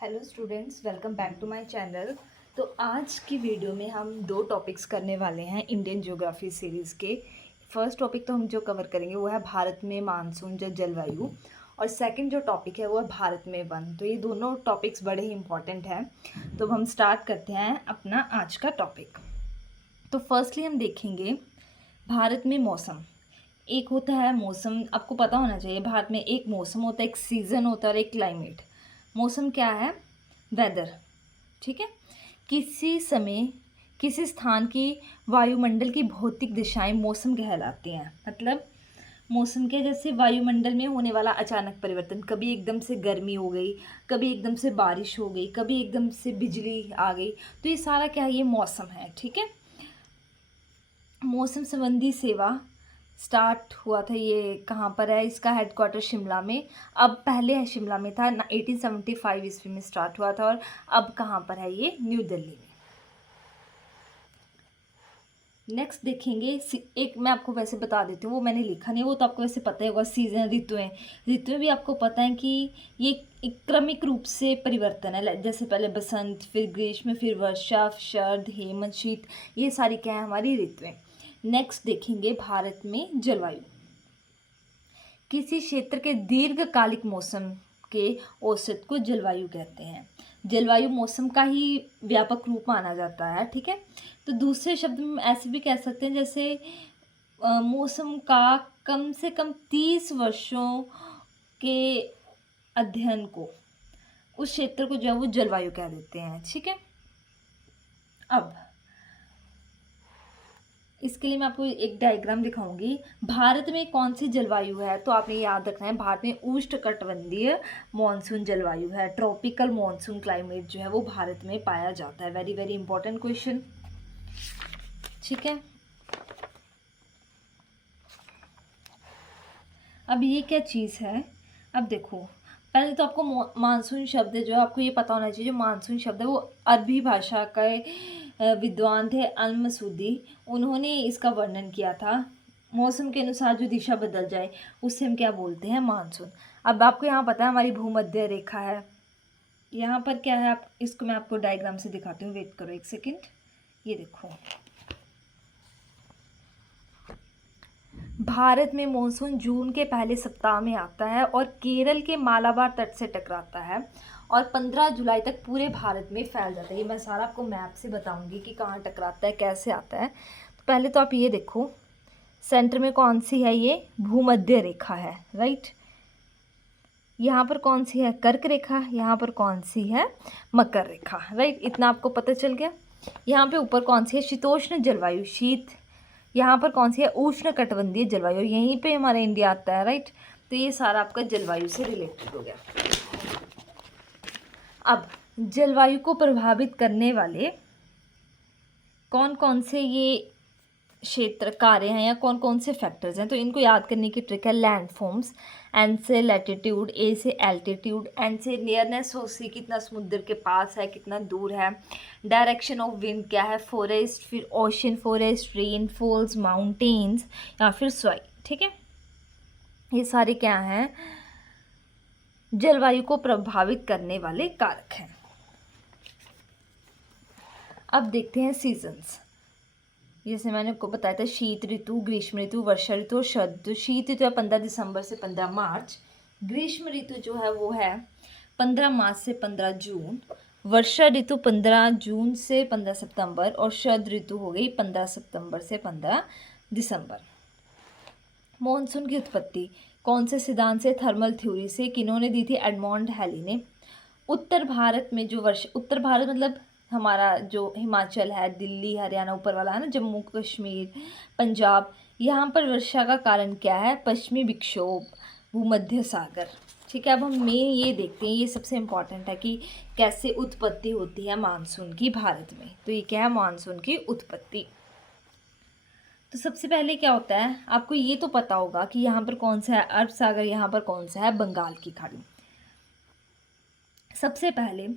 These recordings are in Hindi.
Hello students, welcome back to my channel. तो आज की वीडियो में हम दो टॉपिक्स करने वाले हैं इंडियन ज्योग्राफी सीरीज़ के। फर्स्ट टॉपिक तो हम जो कवर करेंगे वो है भारत में मानसून या जलवायु, और सेकंड जो टॉपिक है वो है भारत में वन। तो ये दोनों टॉपिक्स बड़े ही इंपॉर्टेंट हैं। तो हम स्टार्ट करते हैं अपना आज का टॉपिक। तो फर्स्टली हम देखेंगे भारत में मौसम। एक होता है मौसम, आपको पता होना चाहिए, भारत में एक मौसम होता है, एक सीज़न होता है और एक क्लाइमेट। मौसम क्या है? वेदर। ठीक है। किसी समय किसी स्थान की वायुमंडल की भौतिक दिशाएं मौसम कहलाती हैं। मतलब मौसम के जैसे वायुमंडल में होने वाला अचानक परिवर्तन, कभी एकदम से गर्मी हो गई, कभी एकदम से बारिश हो गई, कभी एकदम से बिजली आ गई, तो ये सारा क्या है? ये मौसम है। ठीक है। मौसम संबंधी सेवा स्टार्ट हुआ था, ये कहाँ पर है? इसका हेडक्वार्टर शिमला में। अब पहले शिमला में था, 1875 ईस्वी में स्टार्ट हुआ था, और अब कहाँ पर है? ये न्यू दिल्ली में। नेक्स्ट देखेंगे, एक मैं आपको वैसे बता देती हूँ, वो मैंने लिखा नहीं, वो तो आपको वैसे पता ही होगा। सीजन, ऋतुएं। ऋतुएं भी आपको पता है कि ये एक क्रमिक रूप से परिवर्तन है। जैसे पहले बसंत, फिर ग्रीष्म, फिर वर्षा, शरद, हेमंत, शीत, ये सारी क्या है? हमारी ऋतुएं। नेक्स्ट देखेंगे भारत में जलवायु। किसी क्षेत्र के दीर्घकालिक मौसम के औसत को जलवायु कहते हैं। जलवायु मौसम का ही व्यापक रूप माना जाता है। ठीक है। तो दूसरे शब्द में ऐसे भी कह सकते हैं, जैसे मौसम का कम से कम 30 वर्षों के अध्ययन को, उस क्षेत्र को जो है वो जलवायु कह देते हैं। ठीक है। अब इसके लिए मैं आपको एक डायग्राम दिखाऊंगी। भारत में कौन सी जलवायु है? तो आपने याद रखना है, भारत में उष्णकटिबंधीय मॉनसून जलवायु है। ट्रॉपिकल मॉनसून क्लाइमेट जो है वो भारत में पाया जाता है। Very very important question. ठीक है। अब ये क्या चीज़ है? अब देखो, पहले तो आपको मानसून शब्द जो है आपको ये पता होना चाहिए। जो मानसून शब्द है वो अरबी भाषा का विद्वान थे अल मसूदी, उन्होंने इसका वर्णन किया था। मौसम के अनुसार जो दिशा बदल जाए उससे हम क्या बोलते हैं? मानसून। अब आपको यहाँ पता है हमारी भूमध्य रेखा है, यहाँ पर क्या है? आप इसको मैं आपको डायग्राम से दिखाती हूँ, वेट करो एक सेकेंड। ये देखो, भारत में मॉनसून जून के पहले सप्ताह में आता है और केरल के मालाबार तट से टकराता है और 15 जुलाई तक पूरे भारत में फैल जाता है। ये मैं सारा आपको मैप से बताऊंगी कि कहाँ टकराता है, कैसे आता है। तो पहले तो आप ये देखो, सेंटर में कौन सी है? ये भूमध्य रेखा है, राइट। यहाँ पर कौन सी है? कर्क रेखा। यहाँ पर कौन सी है? मकर रेखा, राइट। इतना आपको पता चल गया। यहाँ पे ऊपर कौन सी है? शीतोष्ण जलवायु, शीत। यहाँ पर कौन सी है? उष्ण कटिबंधीय जलवायु, यहीं पे हमारा इंडिया आता है, राइट। तो ये सारा आपका जलवायु से रिलेटेड हो गया। अब जलवायु को प्रभावित करने वाले कौन कौन से ये क्षेत्र कार्य हैं या कौन कौन से फैक्टर्स हैं, तो इनको याद करने की ट्रिक है। लैंड फॉर्म्स, एन से लैटिट्यूड, ए से एल्टीट्यूड, एन से नियरनेस, हो सी कितना समुद्र के पास है, कितना दूर है। डायरेक्शन ऑफ विंड क्या है? फॉरेस्ट, फिर ओशन फॉरेस्ट, रेनफॉल्स, माउंटेन्स या फिर सॉइल। ठीक है। ये सारे क्या हैं? जलवायु को प्रभावित करने वाले कारक हैं। अब देखते हैं सीजन्स। जैसे मैंने आपको बताया था, शीत ऋतु, ग्रीष्म ऋतु, वर्षा ऋतु और शरद ऋतु। शीत ऋतु है 15 दिसंबर से 15 मार्च। ग्रीष्म ऋतु जो है वो है 15 मार्च से 15 जून। वर्षा ऋतु 15 जून से 15 सितंबर, और शरद ऋतु हो गई 15 सितंबर से 15 दिसंबर। मॉनसून की उत्पत्ति कौन से सिद्धांत से? थर्मल थ्योरी से। किन्होंने दी थी? एडमॉन्ड हैली ने। उत्तर भारत में जो उत्तर भारत मतलब हमारा जो हिमाचल है, दिल्ली, हरियाणा ऊपर वाला है ना, जम्मू कश्मीर, पंजाब, यहाँ पर वर्षा का कारण क्या है? पश्चिमी विक्षोभ, भूमध्य सागर। ठीक है। अब हम मेन ये देखते हैं, ये सबसे इम्पॉर्टेंट है कि कैसे उत्पत्ति होती है मानसून की भारत में। तो ये क्या है? मानसून की उत्पत्ति। तो सबसे पहले क्या होता है, आपको ये तो पता होगा कि यहाँ पर कौन सा है? अरब सागर, यहाँ पर कौन सा है? बंगाल की खाड़ी। सबसे पहले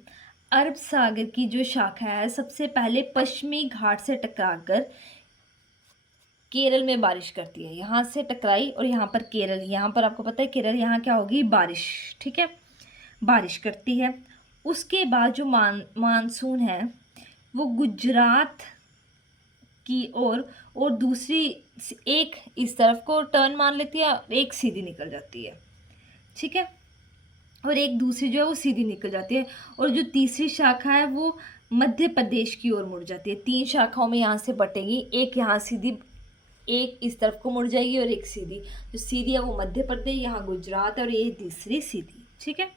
अरब सागर की जो शाखा है सबसे पहले पश्चिमी घाट से टकराकर केरल में बारिश करती है। यहाँ से टकराई और यहाँ पर केरल, यहाँ पर आपको पता है केरल, यहाँ क्या होगी? बारिश। ठीक है, बारिश करती है। उसके बाद जो मानसून है वो गुजरात की ओर और दूसरी एक इस तरफ को टर्न मार लेती है और एक सीधी निकल जाती है, ठीक है। और एक दूसरी जो है वो सीधी निकल जाती है, और जो तीसरी शाखा है वो मध्य प्रदेश की ओर मुड़ जाती है। 3 शाखाओं में यहाँ से बटेगी, एक यहाँ सीधी, एक इस तरफ को मुड़ जाएगी और एक सीधी। जो सीधी है वो मध्य प्रदेश, यहाँ गुजरात है, और ये तीसरी सीधी, ठीक है।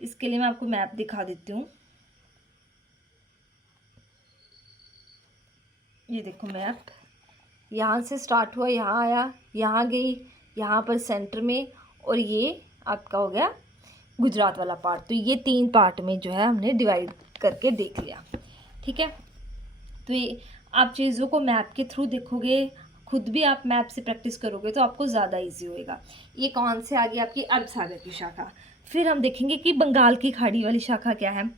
इसके लिए मैं आपको मैप दिखा देती हूँ। ये देखो मैप, यहाँ से स्टार्ट हुआ, यहाँ आया, यहाँ गई, यहाँ पर सेंटर में, और ये आपका हो गया गुजरात वाला पार्ट। तो ये 3 पार्ट में जो है हमने डिवाइड करके देख लिया, ठीक है। तो ये आप चीज़ों को मैप के थ्रू देखोगे, खुद भी आप मैप से प्रैक्टिस करोगे तो आपको ज़्यादा इजी होएगा। ये कौन से आ गई आपकी अरब सागर की शाखा। फिर हम देखेंगे कि बंगाल की खाड़ी वाली शाखा क्या है।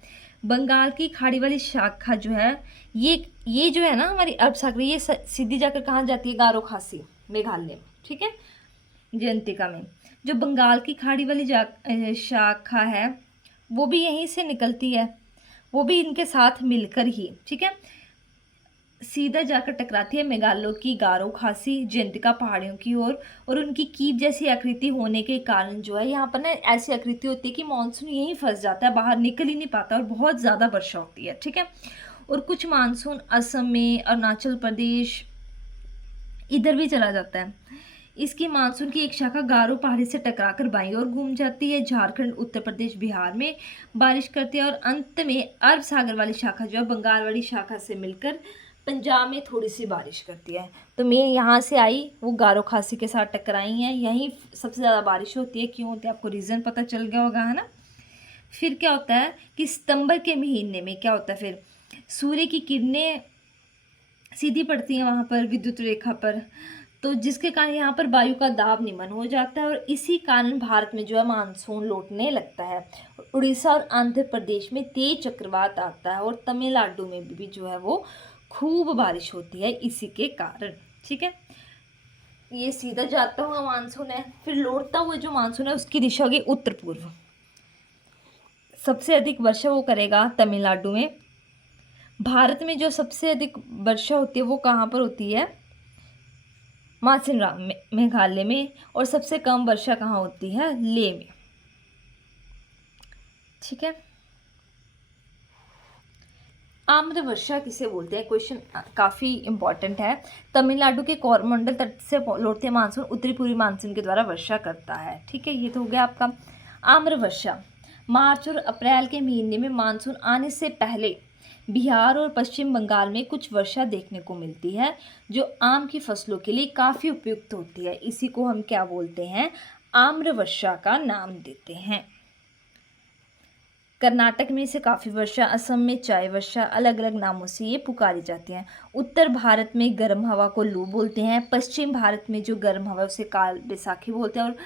बंगाल की खाड़ी वाली शाखा जो है, ये जो है ना हमारी अरब सागर, ये सीधी जाकर कहाँ जाती है, गारो खासी मेघालय में, ठीक है, जयंतिका में। जो बंगाल की खाड़ी वाली शाखा है वो भी यहीं से निकलती है, वो भी इनके साथ मिलकर ही, ठीक है, सीधा जाकर टकराती है मेघालय की गारो खासी जयंतिका पहाड़ियों की ओर। और उनकी कीप जैसी आकृति होने के कारण जो है यहाँ पर ना ऐसी आकृति होती है कि मानसून यहीं फंस जाता है, बाहर निकल ही नहीं पाता, और बहुत ज़्यादा वर्षा होती है, ठीक है। और कुछ मानसून असम में, अरुणाचल प्रदेश, इधर भी चला जाता है। इसकी मानसून की एक शाखा गारो पहाड़ी से टकराकर बाईं ओर घूम जाती है, झारखंड, उत्तर प्रदेश, बिहार में बारिश करती है, और अंत में अरब सागर वाली शाखा जो है बंगाल वाली शाखा से मिलकर पंजाब में थोड़ी सी बारिश करती है। तो मैं यहाँ से आई, वो गारो खासी के साथ टकराई हैं, यहीं सबसे ज़्यादा बारिश होती है। क्यों होती है आपको रीज़न पता चल गया होगा, है ना। फिर क्या होता है कि सितंबर के महीने में क्या होता है, फिर सूर्य की किरणें सीधी पड़ती हैं वहाँ पर विद्युत रेखा पर, तो जिसके कारण यहाँ पर वायु का दाब निमन हो जाता है, और इसी कारण भारत में जो है मानसून लौटने लगता है। उड़ीसा और आंध्र प्रदेश में तेज चक्रवात आता है, और तमिलनाडु में भी जो है वो खूब बारिश होती है इसी के कारण, ठीक है। ये सीधा जाता हुआ मानसून है। फिर लौटता हुआ जो मानसून है उसकी दिशा होगी उत्तर पूर्व। सबसे अधिक वर्षा वो करेगा तमिलनाडु में। भारत में जो सबसे अधिक वर्षा होती है वो कहाँ पर होती है, मासिनराम मेघालय में। और सबसे कम वर्षा कहाँ होती है, लेह में, ठीक है। आम्र वर्षा किसे बोलते हैं, क्वेश्चन काफ़ी इंपॉर्टेंट है। तमिलनाडु के कोरमंडल तट से लौटते मानसून उत्तरी पूर्वी मानसून के द्वारा वर्षा करता है, ठीक है। ये तो हो गया आपका आम्र वर्षा। मार्च और अप्रैल के महीने में मानसून आने से पहले बिहार और पश्चिम बंगाल में कुछ वर्षा देखने को मिलती है, जो आम की फसलों के लिए काफ़ी उपयुक्त होती है। इसी को हम क्या बोलते हैं, आम्र वर्षा का नाम देते हैं। कर्नाटक में इसे काफ़ी वर्षा, असम में चाय वर्षा, अलग अलग नामों से ये पुकारी जाती हैं। उत्तर भारत में गर्म हवा को लू बोलते हैं, पश्चिम भारत में जो गर्म हवा उसे काल बैसाखी बोलते हैं, और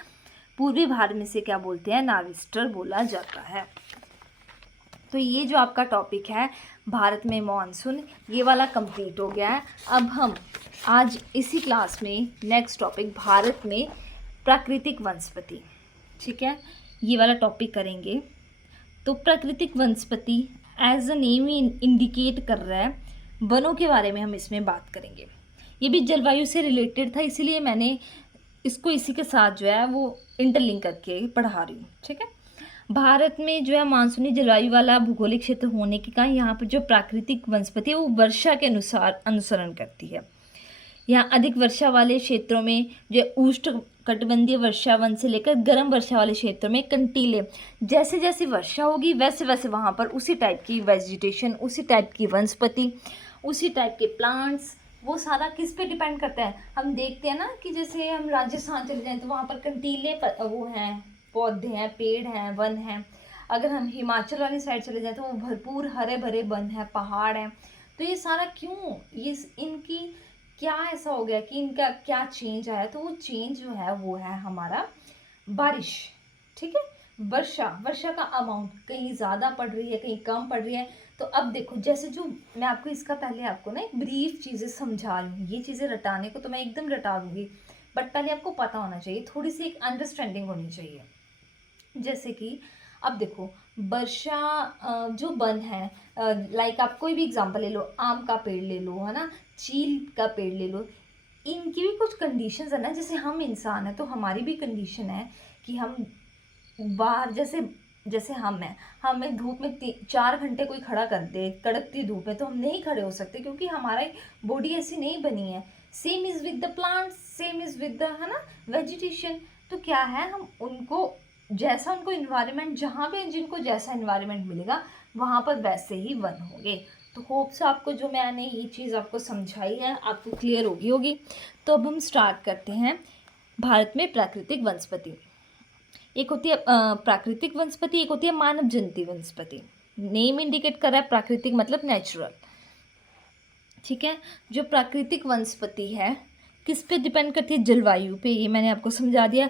पूर्वी भारत में से क्या बोलते हैं, नार्विस्टर बोला जाता है। तो ये जो आपका टॉपिक है भारत में मॉनसून, ये वाला कंप्लीट हो गया है। अब हम आज इसी क्लास में नेक्स्ट टॉपिक भारत में प्राकृतिक वनस्पति, ठीक है, ये वाला टॉपिक करेंगे। तो प्राकृतिक वनस्पति एज अ नेम ही इंडिकेट कर रहा है, वनों के बारे में हम इसमें बात करेंगे। ये भी जलवायु से रिलेटेड था, इसीलिए मैंने इसको इसी के साथ जो है वो इंटरलिंक करके पढ़ा रही हूँ, ठीक है। भारत में जो है मानसूनी जलवायु वाला भौगोलिक क्षेत्र होने के कारण यहाँ पर जो प्राकृतिक वनस्पति है वो वर्षा के अनुसार अनुसरण करती है। यहाँ अधिक वर्षा वाले क्षेत्रों में जो उष्ण कटिबंधीय वर्षा वन से लेकर गर्म वर्षा वाले क्षेत्रों में कंटीले, जैसे जैसे वर्षा होगी वैसे वैसे वहाँ पर उसी टाइप की वेजिटेशन, उसी टाइप की वनस्पति, उसी टाइप के प्लांट्स, वो सारा किस पे डिपेंड करता है। हम देखते हैं ना कि जैसे हम राजस्थान चले जाएं तो वहाँ पर कंटीले वो हैं, पौधे हैं, पेड़ हैं, वन हैं। अगर हम हिमाचल वाली साइड चले जाएं तो वो भरपूर हरे भरे वन हैं, पहाड़ हैं। तो ये सारा क्यों, ये इनकी क्या ऐसा हो गया कि इनका क्या चेंज आया, तो वो चेंज जो है वो है हमारा बारिश, ठीक है। वर्षा का अमाउंट कहीं ज़्यादा पड़ रही है, कहीं कम पड़ रही है। तो अब देखो, जैसे जो मैं आपको इसका पहले आपको ना एक ब्रीफ चीज़ें समझा रही हूँ, ये चीज़ें रटाने को तो मैं एकदम रटा दूँगी, बट पहले आपको पता होना चाहिए, थोड़ी सी एक अंडरस्टैंडिंग होनी चाहिए। जैसे कि अब देखो वर्षा जो वन है, लाइक आप कोई भी एग्जांपल ले लो, आम का पेड़ ले लो, है ना, चील का पेड़ ले लो, इनकी भी कुछ कंडीशंस है ना। जैसे हम इंसान हैं तो हमारी भी कंडीशन है कि हम बाहर, जैसे जैसे हम हैं, हमें धूप में 4 घंटे कोई खड़ा कर दे कड़कती धूप में, तो हम नहीं खड़े हो सकते क्योंकि हमारा बॉडी ऐसी नहीं बनी है। Same is with the plants, same is with the, है ना, वेजिटेशन। तो क्या है, हम उनको जैसा उनको इन्वायरमेंट, जहाँ पे जिनको जैसा इन्वायरमेंट मिलेगा वहाँ पर वैसे ही वन होंगे। तो होप से आपको जो मैंने ये चीज़ आपको समझाई है आपको क्लियर होगी। तो अब हम स्टार्ट करते हैं। भारत में प्राकृतिक वनस्पति, एक होती है प्राकृतिक वनस्पति, एक होती है मानव जनित वनस्पति। नेम इंडिकेट कर रहा है प्राकृतिक मतलब नेचुरल, ठीक है। जो प्राकृतिक वनस्पति है किस पे डिपेंड करती है, जलवायु पे, ये मैंने आपको समझा दिया।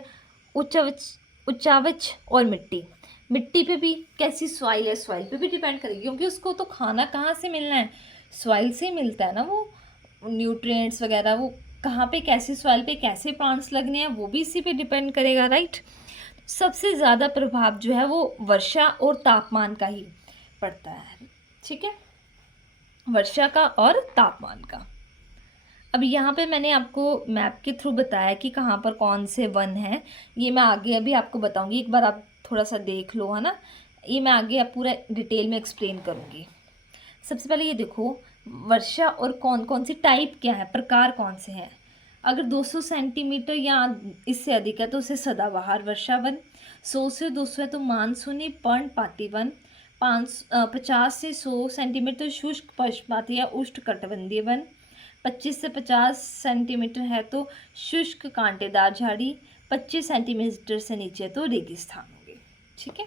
उच्चावच और मिट्टी, मिट्टी पे भी, कैसी सॉइल है सॉइल पे भी डिपेंड करेगी, क्योंकि उसको तो खाना कहाँ से मिलना है, सॉइल से मिलता है ना, वो न्यूट्रिएंट्स वगैरह वो कहाँ पे, कैसी सॉइल पे कैसे प्लांट्स लगने हैं, वो भी इसी पे डिपेंड करेगा, राइट। सबसे ज़्यादा प्रभाव जो है वो वर्षा और तापमान का ही पड़ता है, ठीक है, वर्षा का और तापमान का। अब यहाँ पे मैंने आपको मैप के थ्रू बताया कि कहाँ पर कौन से वन हैं, ये मैं आगे अभी आपको बताऊँगी, एक बार आप थोड़ा सा देख लो, है ना, ये मैं आगे आप पूरा डिटेल में एक्सप्लेन करूँगी। सबसे पहले ये देखो वर्षा और कौन कौन सी टाइप क्या है, प्रकार कौन से हैं। अगर 200 सेंटीमीटर या इससे अधिक है तो उसे सदाबहार वर्षा वन, 100 से 200 है तो मानसूनी पर्णपाती वन, 50 से 100 सेंटीमीटर शुष्क पर्णपाती या उष्णकटिबंधीय वन, 25 से 50 सेंटीमीटर है तो शुष्क कांटेदार झाड़ी, 25 सेंटीमीटर से नीचे तो रेगिस्तान होंगे, ठीक है।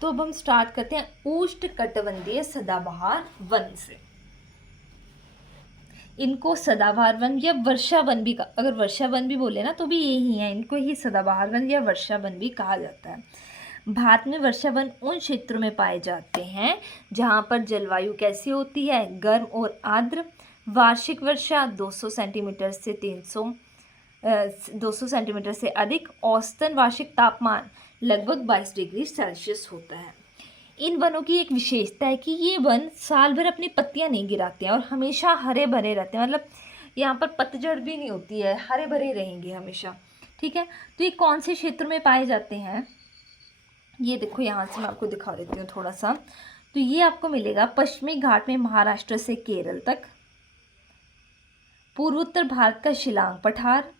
तो अब हम स्टार्ट करते हैं उष्णकटिबंधीय सदाबहार वन से। इनको सदाबहार वन या वर्षा वन भी, अगर वर्षा वन भी बोले ना तो भी यही है, इनको ही सदाबहार वन या वर्षा वन भी कहा जाता है। भारत में वर्षा वन उन क्षेत्रों में पाए जाते हैं जहाँ पर जलवायु कैसी होती है, गर्म और आर्द्र, वार्षिक वर्षा 200 सेंटीमीटर से 200 सेंटीमीटर से अधिक, औसतन वार्षिक तापमान लगभग 22 डिग्री सेल्सियस होता है। इन वनों की एक विशेषता है कि ये वन साल भर अपनी पत्तियां नहीं गिराते हैं और हमेशा हरे भरे रहते हैं, मतलब यहाँ पर पतझड़ भी नहीं होती है, हरे भरे रहेंगे हमेशा, ठीक है। तो ये कौन से क्षेत्र में पाए जाते हैं, ये देखो यहाँ से मैं आपको दिखा देती हूँ थोड़ा सा। तो ये आपको मिलेगा पश्चिमी घाट में महाराष्ट्र से केरल तक, पूर्वोत्तर भारत का शिलांग पठार,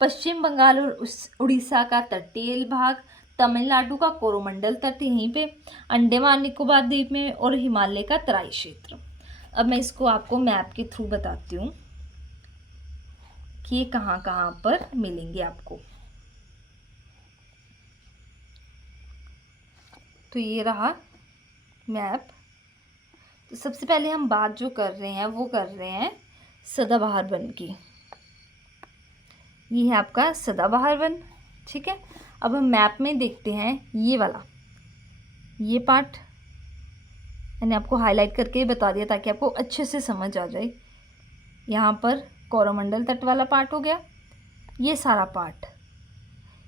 पश्चिम बंगाल और उड़ीसा का तटीय भाग, तमिलनाडु का कोरोमंडल तट यहीं पे, अंडमान निकोबार द्वीप में, और हिमालय का तराई क्षेत्र। अब मैं इसको आपको मैप के थ्रू बताती हूँ कि ये कहाँ कहाँ पर मिलेंगे आपको। तो ये रहा मैप। तो सबसे पहले हम बात जो कर रहे हैं वो कर रहे हैं सदाबहार वन की। ये है आपका सदाबहार वन, ठीक है। अब हम मैप में देखते हैं ये वाला, ये पार्ट मैंने आपको हाईलाइट करके बता दिया ताकि आपको अच्छे से समझ आ जाए। यहाँ पर कोरोमंडल तट वाला पार्ट हो गया, ये सारा पार्ट,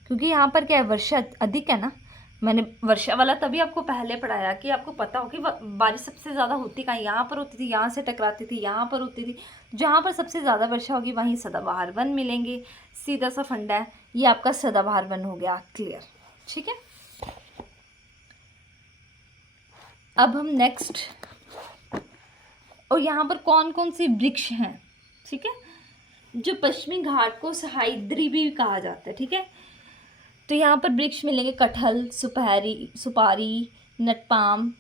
क्योंकि यहाँ पर क्या है, वर्षा अधिक है ना। मैंने वर्षा वाला तभी आपको पहले पढ़ाया कि आपको पता हो कि बारिश सबसे ज़्यादा होती कहाँ, यहाँ पर होती थी, यहाँ से टकराती थी, यहाँ पर होती थी। जहाँ पर सबसे ज़्यादा वर्षा होगी वहीं सदाबहार वन मिलेंगे, सीधा सा फंडा है। ये आपका सदाबहार वन हो गया क्लियर, ठीक है। अब हम नेक्स्ट, और यहाँ पर कौन कौन से वृक्ष हैं, ठीक है। जो पश्चिमी घाट को सह्याद्री भी कहा जाता है, ठीक है। तो यहाँ पर वृक्ष मिलेंगे कटहल, सुपारी, नटपाम,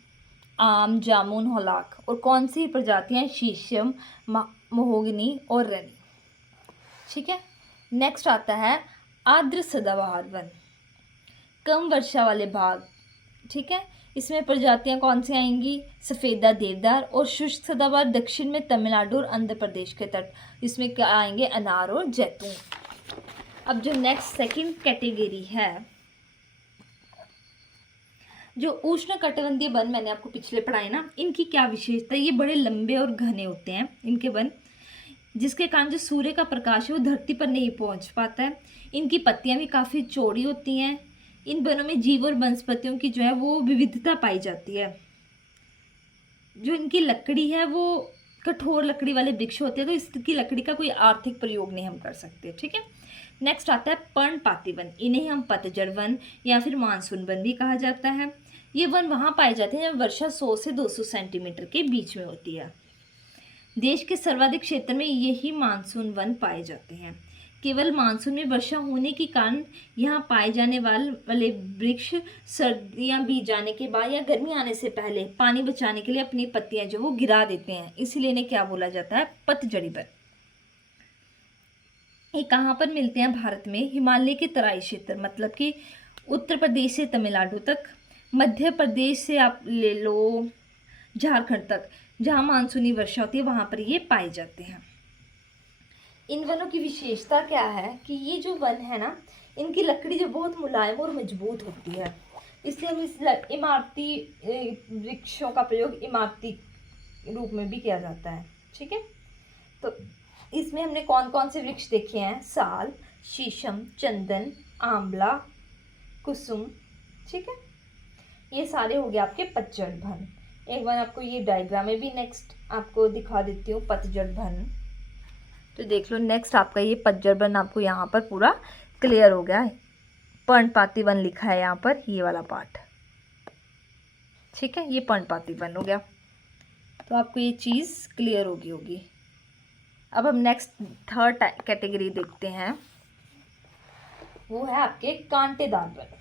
आम, जामुन, हौलाक, और कौन सी प्रजातियाँ, शीशम, महोगनी और रनी, ठीक है। नेक्स्ट आता है आर्द्र सदाबहार वन, कम वर्षा वाले भाग, ठीक है। इसमें प्रजातियाँ कौन सी आएंगी, सफ़ेदा, देवदार, और शुष्क सदाबहार दक्षिण में तमिलनाडु और आंध्र प्रदेश के तट, इसमें क्या आएंगे, अनार और जैतून। अब जो नेक्स्ट सेकंड कैटेगरी है, जो उष्णकटिबंधीय वन मैंने आपको पिछले पढ़ाए ना, इनकी क्या विशेषता है, ये बड़े लंबे और घने होते हैं इनके वन, जिसके कारण जो सूर्य का प्रकाश है वो धरती पर नहीं पहुंच पाता है। इनकी पत्तियां भी काफ़ी चौड़ी होती हैं, इन वनों में जीव और वनस्पतियों की जो है वो विविधता पाई जाती है। जो इनकी लकड़ी है वो कठोर लकड़ी वाले वृक्ष होते हैं, तो इसकी लकड़ी का कोई आर्थिक प्रयोग नहीं हम कर सकते। ठीक है, नेक्स्ट आता है पर्णपाती वन। इन्हें हम पतझड़ वन या फिर मानसून वन भी कहा जाता है। ये वन वहाँ पाए जाते हैं जब वर्षा 100 से 200 सेंटीमीटर के बीच में होती है। देश के सर्वाधिक क्षेत्र में यही मानसून वन पाए जाते हैं। केवल मानसून में वर्षा होने के कारण यहाँ पाए जाने वाले वृक्ष सर्दियाँ बीत जाने के बाद या गर्मी आने से पहले पानी बचाने के लिए अपनी पत्तियां जो वो गिरा देते हैं, इसीलिए इन्हें क्या बोला जाता है, पतझड़ी वन। ये कहाँ पर मिलते हैं, भारत में हिमालय के तराई क्षेत्र, मतलब कि उत्तर प्रदेश से तमिलनाडु तक, मध्य प्रदेश से आप ले लो झारखंड तक, जहाँ मानसूनी वर्षा होती है वहाँ पर ये पाए जाते हैं। इन वनों की विशेषता क्या है कि ये जो वन है ना, इनकी लकड़ी जो बहुत मुलायम और मजबूत होती है, इसलिए हम इस इमारती वृक्षों का प्रयोग इमारती रूप में भी किया जाता है। ठीक है, तो इसमें हमने कौन कौन से वृक्ष देखे हैं, साल, शीशम, चंदन, आंवला, कुसुम। ठीक है, ये सारे हो गए आपके पतझड़ वन। एक बार आपको ये डायग्राम में भी नेक्स्ट आपको दिखा देती हूँ पतझड़ वन, तो देख लो। नेक्स्ट आपका ये पतझड़ वन आपको यहाँ पर पूरा क्लियर हो गया है। पर्णपाती वन लिखा है यहाँ पर, ये वाला पार्ट। ठीक है, ये पर्णपाती वन हो गया, तो आपको ये चीज़ क्लियर होगी। अब हम नेक्स्ट थर्ड कैटेगरी देखते हैं, वो है आपके कांटेदार वन।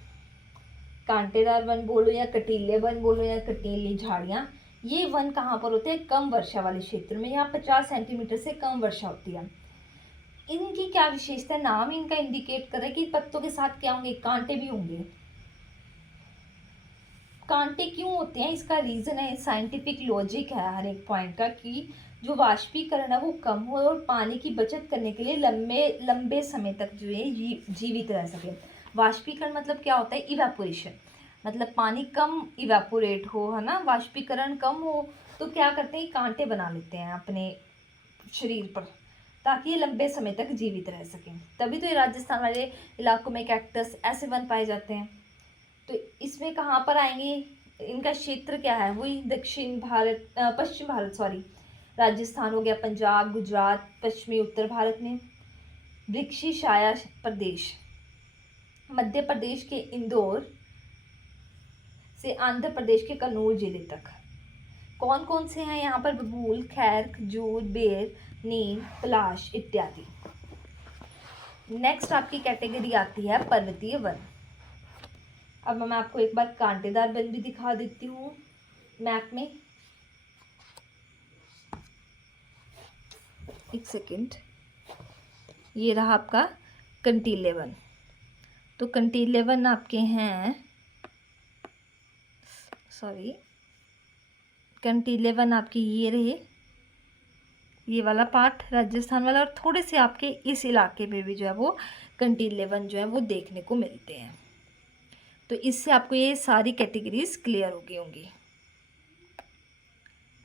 कांटेदार वन बोलो या कटीले वन बोलो या कटीली झाड़ियाँ, ये वन कहाँ पर होते हैं, कम वर्षा वाले क्षेत्र में। यहाँ 50 सेंटीमीटर से कम वर्षा होती है। इनकी क्या विशेषता है, नाम इनका इंडिकेट कर रहा है कि पत्तों के साथ क्या होंगे, कांटे भी होंगे। कांटे क्यों होते हैं, इसका रीज़न है, साइंटिफिक लॉजिक है हर एक पॉइंट का, कि जो वाष्पीकरण है वो कम हो और पानी की बचत करने के लिए लंबे समय तक जो है जीवित रह सके। वाष्पीकरण मतलब क्या होता है, इवेपोरेशन, मतलब पानी कम इवेपोरेट हो, है ना, वाष्पीकरण कम हो, तो क्या करते हैं, कांटे बना लेते हैं अपने शरीर पर, ताकि ये लंबे समय तक जीवित रह सकें। तभी तो ये राजस्थान वाले इलाकों में कैक्टस ऐसे वन पाए जाते हैं। तो इसमें कहाँ पर आएंगे, इनका क्षेत्र क्या है, वही दक्षिण भारत, पश्चिम भारत सॉरी, राजस्थान हो गया, पंजाब, गुजरात, पश्चिमी उत्तर भारत में, वृक्षी छाया प्रदेश, मध्य प्रदेश के इंदौर से आंध्र प्रदेश के कन्नौज जिले तक। कौन कौन से हैं यहाँ पर, बबूल, खैर, खजूर, बेर, नीम, पलाश इत्यादि। नेक्स्ट आपकी कैटेगरी आती है पर्वतीय वन। अब मैं आपको एक बार कांटेदार वन भी दिखा देती हूँ मैप में, एक सेकेंड। ये रहा आपका कंटीले वन। तो कंटीले वन आपके हैं, सॉरी, कंटीले वन आपके ये रहे, ये वाला पार्ट राजस्थान वाला, और थोड़े से आपके इस इलाके में भी जो है वो कंटीले वन जो है वो देखने को मिलते हैं। तो इससे आपको ये सारी कैटेगरीज क्लियर हो गई होंगी।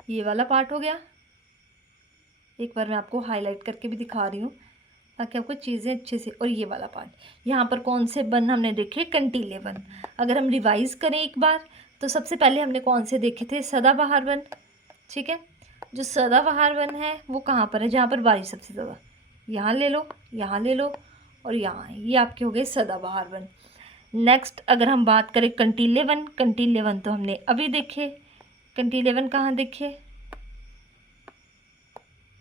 ये वाला पार्ट हो गया, एक बार मैं आपको हाईलाइट करके भी दिखा रही हूँ ताकि आपको चीज़ें अच्छे से। और ये वाला पार्ट, यहाँ पर कौन से वन हमने देखे, कंटीले वन। अगर हम रिवाइज करें एक बार, तो सबसे पहले हमने कौन से देखे थे, सदाबहार वन। ठीक है, जो सदाबहार वन है वो कहाँ पर है, जहाँ पर बारिश सबसे ज़्यादा, यहाँ ले लो, यहाँ ले लो, और यहाँ, ये आपके हो गए सदाबहार वन। नेक्स्ट अगर हम बात करें कंटीले वन, कंटीले वन तो हमने अभी देखे। कंटीले वन कहाँ देखे,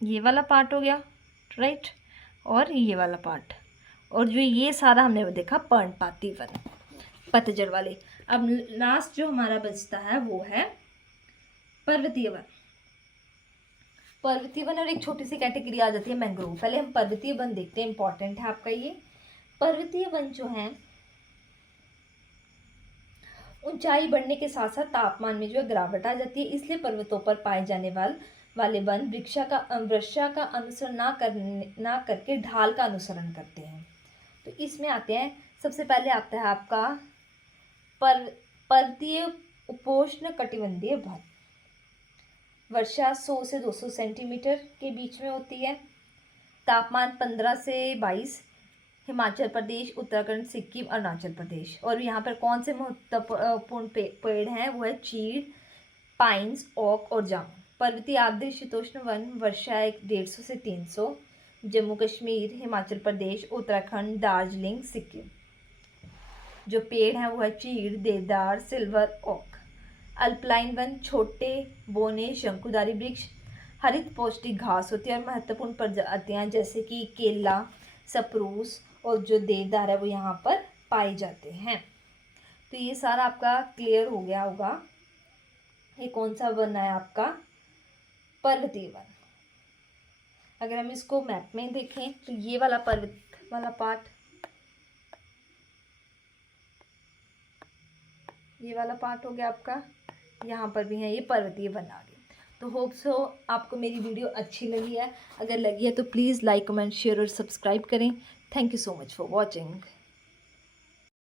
ये वाला पार्ट हो गया, राइट, और ये वाला पार्ट, और जो ये सारा हमने देखा पर्णपाती वन, पतझड़ वाले। अब लास्ट जो हमारा बचता है वो है पर्वतीय वन। पर्वतीय वन और एक छोटी सी कैटेगरी आ जाती है मैंग्रोव। पहले हम पर्वतीय वन देखते हैं, इंपॉर्टेंट है आपका ये। पर्वतीय वन जो है, ऊंचाई बढ़ने के साथ साथ तापमान में जो है गिरावट आ जाती है, इसलिए पर्वतों पर पाए जाने वाले वन वर्षा का अनुसरण ना करके ढाल का अनुसरण करते हैं। तो इसमें आते हैं, सबसे पहले आता है आपका पर्वतीय उपोष्ण कटिबंधीय वन। वर्षा 100 से 200 सेंटीमीटर के बीच में होती है, तापमान 15 से 22 हिमाचल प्रदेश, उत्तराखंड, सिक्किम, अरुणाचल प्रदेश। और यहाँ पर कौन से महत्वपूर्ण पेड़ हैं, वो है चीड़, पाइन्स, ओक और जामुन। पर्वतीय आर्द्र शीतोष्ण वन, वर्षा 150 से 300, जम्मू कश्मीर, हिमाचल प्रदेश, उत्तराखंड, दार्जिलिंग, सिक्किम। जो पेड़ हैं वो है चीड़, देवदार, सिल्वर, ओक। अल्पलाइन वन, छोटे बोने शंकुधारी वृक्ष, हरित पौष्टिक घास होती है। और महत्वपूर्ण प्रजातियां जैसे कि केला, सप्रूस और जो देवदार है वो यहाँ पर पाए जाते हैं। तो ये सारा आपका क्लियर हो गया होगा। ये कौन सा वन है आपका, पर्वतीय वन। अगर हम इसको मैप में देखें तो ये वाला पर्वत वाला पार्ट, ये वाला पार्ट हो गया आपका, यहाँ पर भी है ये पर्वतीय वन आ गए। तो होप सो आपको मेरी वीडियो अच्छी लगी है। अगर लगी है तो प्लीज़ लाइक, कमेंट, शेयर और सब्सक्राइब करें। Thank you so much for watching.